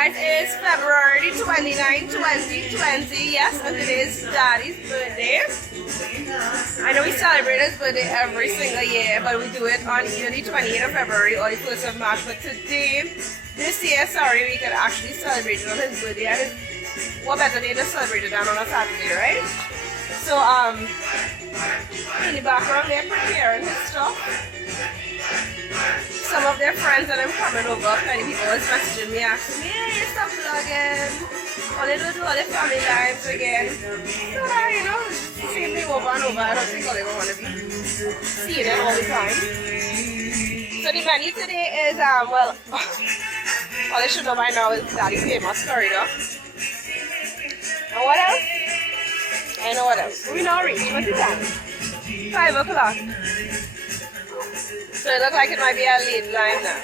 guys, it is February 29, 2020. Yes, and today is Daddy's birthday. I know we celebrate his birthday every single year, but we do it on either the 28th of February or the 1st of March. But today, this year, sorry, we could actually celebrate it on his birthday. And what better day to celebrate it than on a Saturday, right? So, in the background, they're preparing his stuff. Some of their friends and them coming over, many people was messaging me asking me, hey, stop vlogging. Or they do all their family lives again. So that, you know, same thing over and over. I don't think I'll ever want to be seeing it all the time. So the menu today is, well, all they should know by now is Daddy's famous curry though. And what else? I know what else. We now reach. What's the time? 5 o'clock. So it looks like it might be a late line now.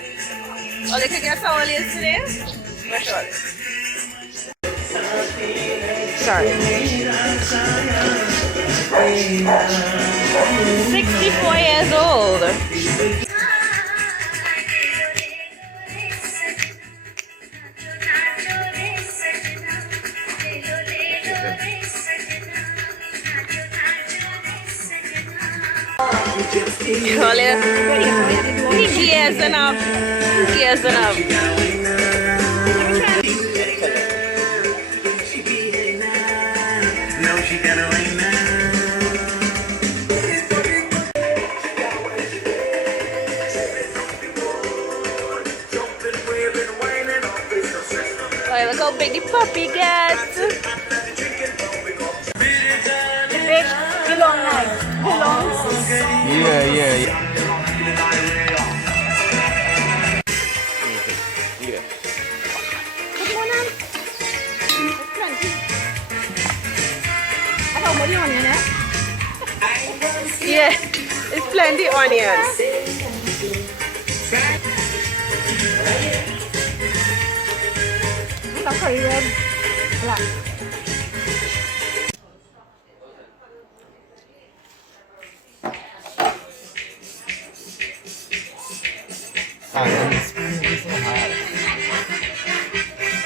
Or they could get someone late today? For sure. Sorry. 64 years old. Gears enough. Gears enough. Oh, look how big the puppy gets. The big, the long knife. Yeah. Yeah, it's plenty onions. Curry red. Black.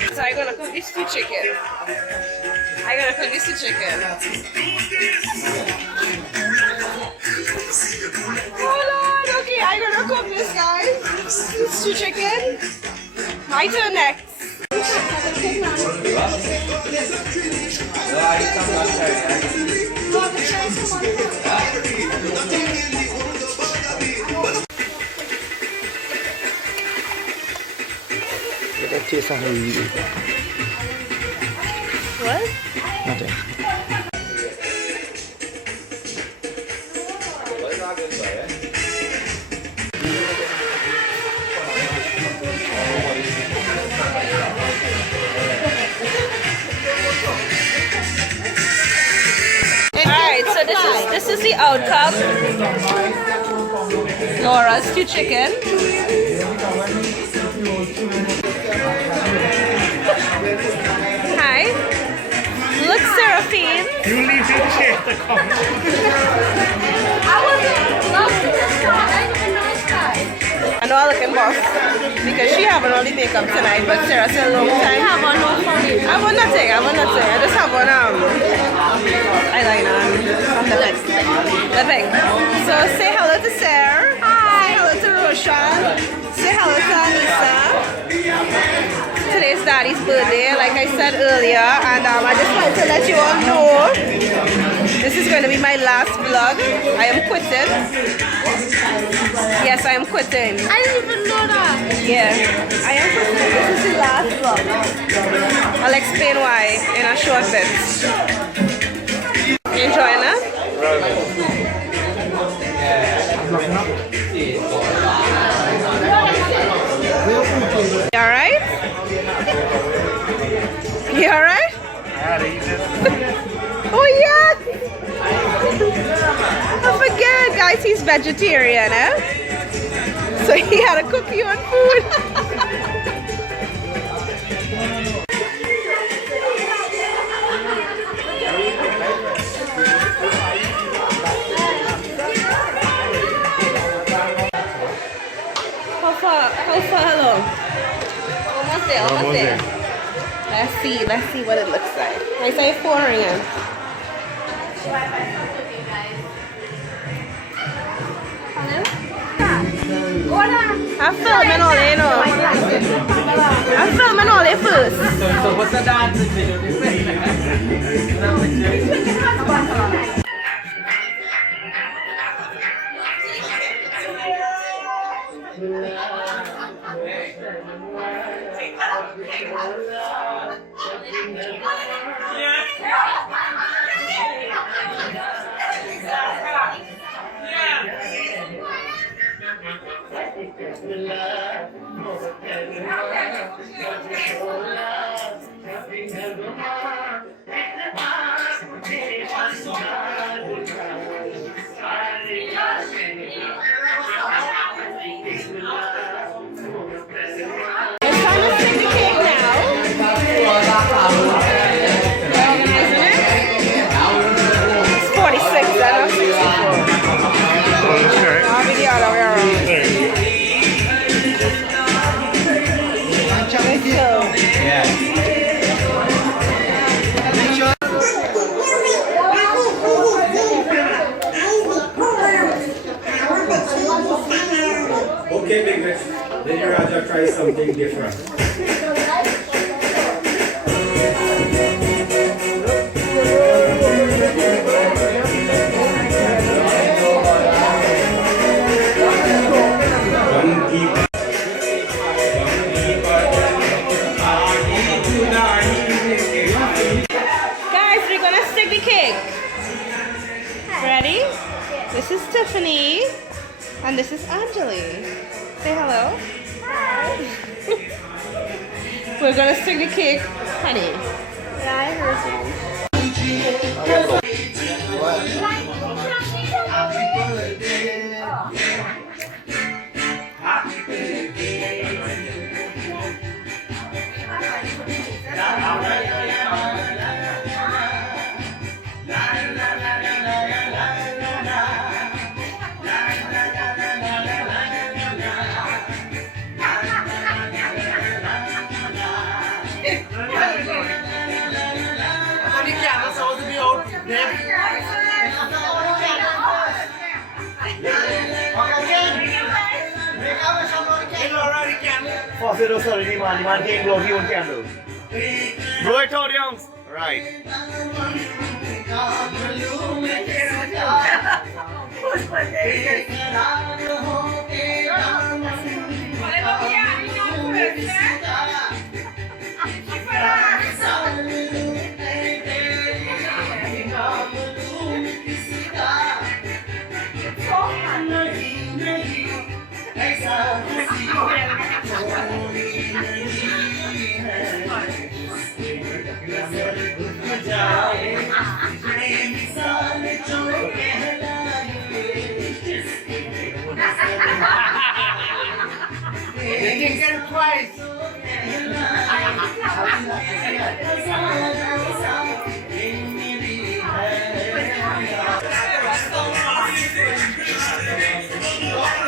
So I'm gonna cook this chicken. Hold on, okay, I'm gonna cook this, guys. Stew chicken. My turn next. That tastes like a What? nothing. Alright, so this is the outcome. Laura's stew chicken. Hi. Look, Seraphine. You leave the chair to come. I know I'm looking buff because she having all the makeup tonight, but Sarah said a long time. I want nothing. I just have one eyeliner on the lip. So say hello to Sarah. Hi. Say hello to Roshan. Say hello to Anissa. Today's Daddy's birthday, like I said earlier, and I just wanted to let you all know this is going to be my last vlog. I am quitting. Yes, I am quitting. I didn't even know that. Yeah, I am quitting. This is the last vlog. I'll explain why in a short bit. You enjoying it? You alright? You alright? Oh yeah! I forget, guys, he's vegetarian, eh? So he had to cook you on food. How far along? Almost there. Let's see what it looks like. I say phone ringing. I'm filming all in, I'm filming all in first. So what's the dance? Okay, big miss. Then you rather try something different. Guys, we're gonna stick the cake. Ready? This is Tiffany. And this is Anjali. Say hello. Hi. We're gonna stick the cake, honey. Yeah, I heard Sorry, man can't blow the own candle. Blow it out, youngs. Right. Twice.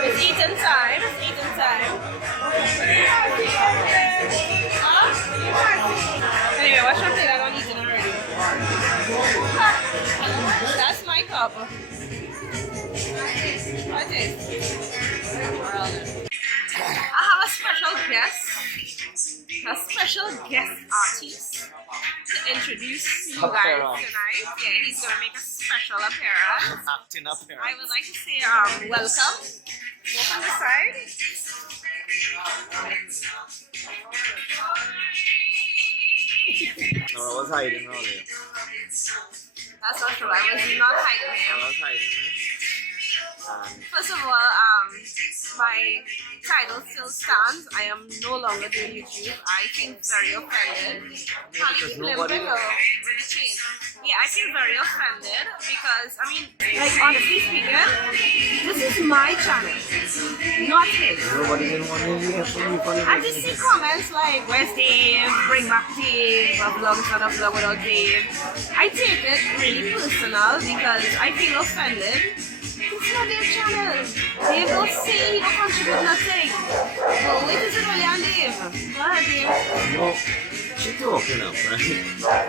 It's eating time. It's eating time. Anyway, watch my plate. I don't eat it already. That's my cup. What is? I have a special guest artist to introduce you guys tonight. Yeah, he's gonna make a special appearance. I would like to say welcome. Walk on the side. No, I was hiding earlier. That's not true. I was not hiding him. I was hiding, man. First of all, my title still stands. I am no longer doing YouTube. I feel very offended. How you keep with the chain? Yeah, I feel very offended because, I mean, like, honestly speaking, this is my channel, not his. Nobody didn't want to hear from you. I just see comments like, where's Dave? Bring back Dave. A vlog is not a vlog without Dave. I take it really personal because I feel offended. It's not their channel. Dave don't say, he don't contribute nothing. So wait till it's really on Dave. Go ahead, Dave. No. She talking up, right?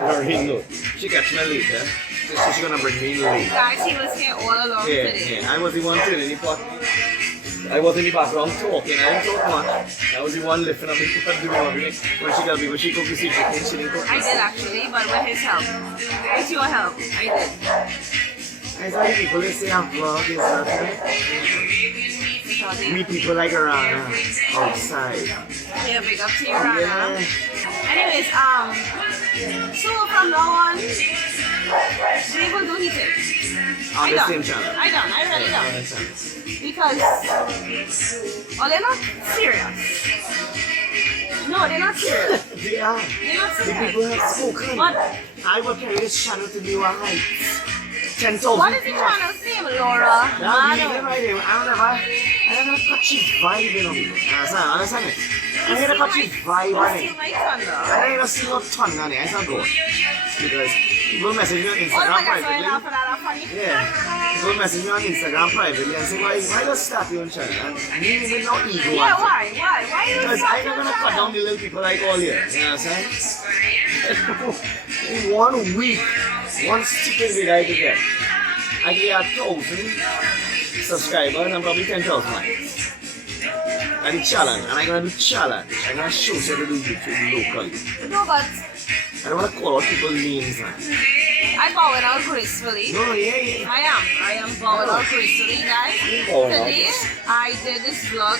Her ring note. She catch me later. So she's gonna bring me in late. Guys, he was here all along today. Yeah. I was the one turning the pot. I was in the background talking. I didn't talk much. I was the one lifting up the pot doing everything. When she got me, when she cooked the chicken, she didn't cook. I did actually, but with his help. With your help, I did. I saw the people they say I'm vlog is that meet people like around outside. Yeah, big up to you, Rana. Yeah. Anyways, so from now on, we will do heated. On the same channel. I really done. Because, oh, they're not serious. No, they're not serious. They are. They're not The serious. people have spoken. But I will carry this channel to newer heights. 10,000. what is the channel's name, Laura? I Manoo. never catch you vibing on me. Understand it? I never catch you vibe on Still it. my thunder. I never see no tongue on it. I not go. Because people message me on Oh my Instagram God, so I privately. laugh at that funny. Yeah. People message me on Instagram privately and say, why just start your own channel? And me with no ego. Yeah, why? Why you Because start I'm not your gonna cut channel? down the little people like all here. You know what I'm saying? In 1 week, one stupid video I could get. I get 1,000 subscribers and probably 10,000 likes. And the challenge, and I'm gonna do challenge. I'm gonna show you how to do YouTube locally. No, but I don't wanna call out people's names, man. I'm bowing out gracefully. No, yeah. I am bowing out gracefully, guys. Bowing out. Today, I did this vlog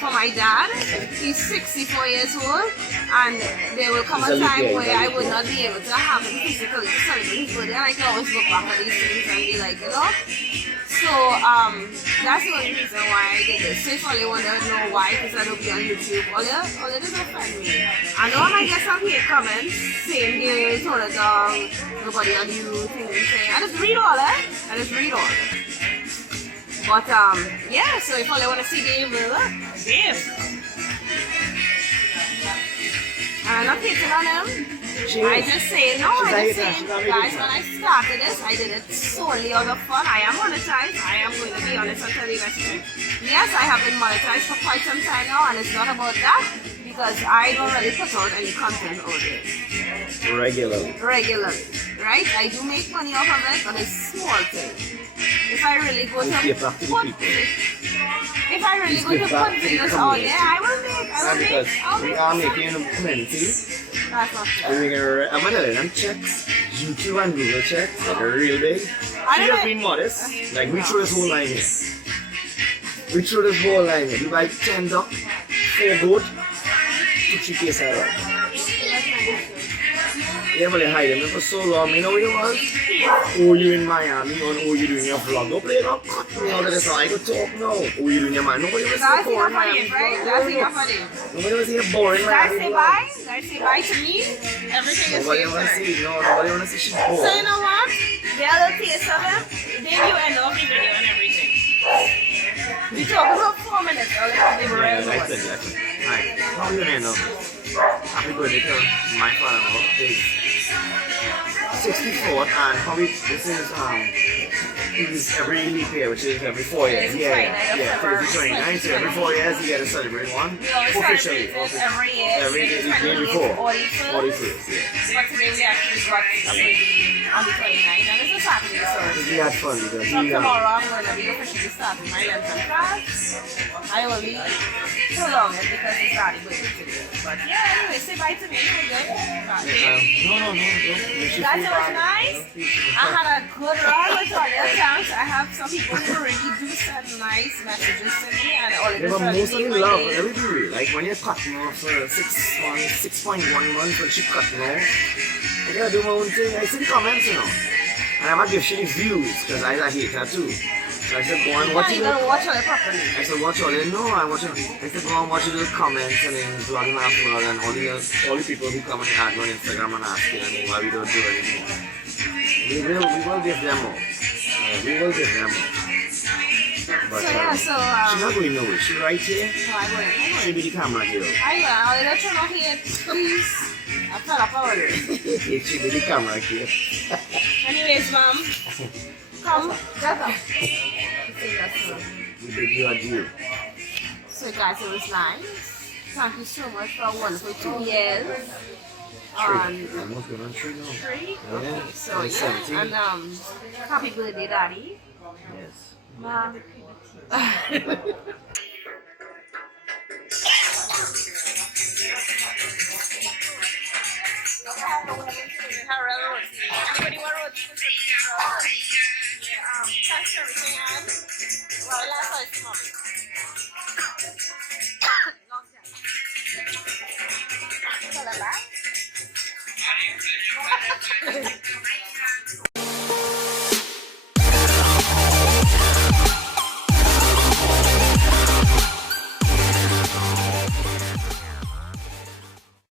for my dad. He's 64 years old, and there will come a He's a time little where guy, I would not be able to have him physically to celebrate his birthday, and I can always look back at these things and be like, you know. So, that's the only reason why I did this. So if all you want to know why, because I don't be on YouTube, all you just offend me. I know I might get some hate comments saying, you tone it down, nobody on you, things and saying. I just read all that. But, yeah, so if all you want to see Dave, Dave. I'm not hating on him. I just say, no, I just saying, guys, when I started this, I did it solely out of fun. I am monetized. I am going to be honest and tell you guys the truth. Yes, I have been monetized for quite some time now, and it's not about that, because I don't really put out any content out there. Regularly. Right? I do make money off of it, but it's small thing. If I really go to put videos out there, I will make. Because we are making plenty. That's not true. I'm gonna let them checks, YouTube and Google checks, like a real big. She just been modest. Like we throw this whole line here. We buy 10 duck, 4 goat, 2 chicken salad. Yeah, but they hide them for so long. You know what it was? Oh, you in Miami, or oh, you doing your vlog. Don't play no cut me out of this. I could talk now. Oh, you doing your man. Nobody was That's here boring enough of Miami. it, right? That's enough of it. Nobody was here boring Guys Miami. say bye. Guys say bye to me. Everything is Nobody safe wanna tonight. see. No, nobody wanna see. She's So you bored. know what? They are the taste of them. Then you end off the video and everything. We talk about 4 minutes. I'll let them Yeah, real I said that. Alright, how are you gonna end up? Happy birthday to my father-in-law. His 64th, and probably this is every leap year, which is every 4 years. Yeah. So it's 29. So every 4 years you get to celebrate one. We always Officially. celebrate it every year. Every It's year before. 41st. 41st, yeah. But today we actually got a baby on the 29th, and it's a Saturday, so. We had fun because From we tomorrow, I'm going to be officially starting my Lenten fast. I will be prolong it because it's starting with it today. But yeah, anyway, say bye to me. We're good. no. Guys, it was nice. I had a good run with all your accounts. I have some people who really do send nice messages to me, and all of Yeah, this but really most of made the my love, day. let me be real. Like when you're cutting off for 6.1 months when she cutting off, I gotta do my own thing. I see the comments, you know. And I'm not give shitty views because I hate her too. So I said, go and watch You it. gotta watch all it properly. I said, watch all it. No, I watch it. I said, go and watch the comments and then vlog and upload and all the people who come and add me on Instagram and asking and why we don't do it anymore. We will give them more. We will give them more. But So yeah, she's not going nowhere. She's right here. No, I wouldn't. She'll be the camera girl. I will. I'll turn off here, please. I fell up already. She'll be the camera girl. Anyways, mom, come. Get up. We did you a deal. So guys, it was nice. Thank you so much for a wonderful 2 years. Almost going on 3 now. 3? Yeah. Okay, so Like 17. yeah, and happy birthday, Daddy. Yes. Ma. Anybody want road? Thanks for everything, and well, last night, mommy. Long time. Tell her bye.